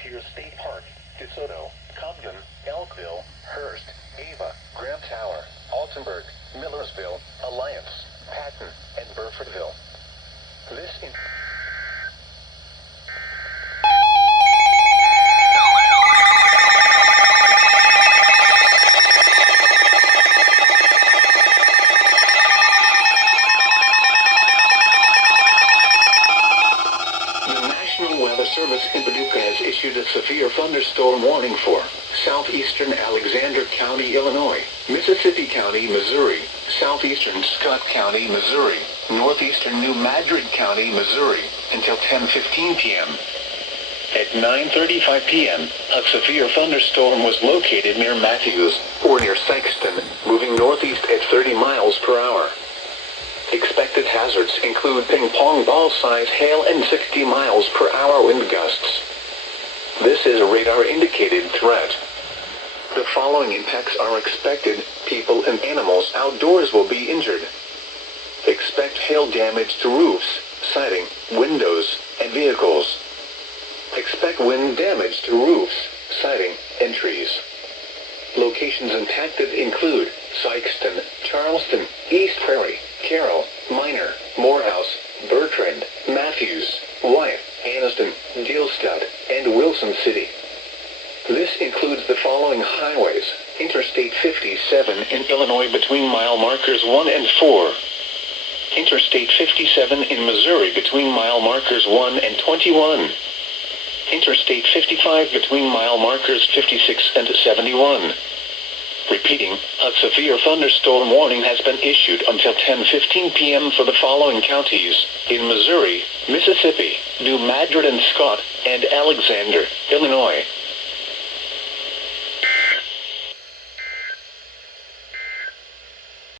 Frontier State Park, DeSoto, Cobden, Elkville, Hearst, Ava, Graham Tower, Altenburg, Millersville, Alliance, Patton, and Burfordville. This in Service in Paducah has issued a severe thunderstorm warning for southeastern Alexander County, Illinois, Mississippi County, Missouri, southeastern Scott County, Missouri, northeastern New Madrid County, Missouri, until 10:15 p.m. At 9:35 p.m., a severe thunderstorm was located near Matthews, or near Sykeston, moving northeast at 30 miles per hour. Expected hazards include ping-pong ball-size hail and 60 miles per hour wind gusts. This is a radar-indicated threat. The following impacts are expected. People and animals outdoors will be injured. Expect hail damage to roofs, siding, windows, and vehicles. Expect wind damage to roofs, siding, and trees. Locations impacted include Sykeston, Charleston, East Prairie, Carroll, Minor, Morehouse, Bertrand, Matthews, Wyeth, Anniston, Gilstad, and Wilson City. This includes the following highways: Interstate 57 in Illinois between mile markers 1 and 4. Interstate 57 in Missouri between mile markers 1 and 21. Interstate 55 between mile markers 56 and 71. Repeating, a severe thunderstorm warning has been issued until 10:15 p.m. for the following counties in Missouri, Mississippi, New Madrid and Scott, and Alexander, Illinois.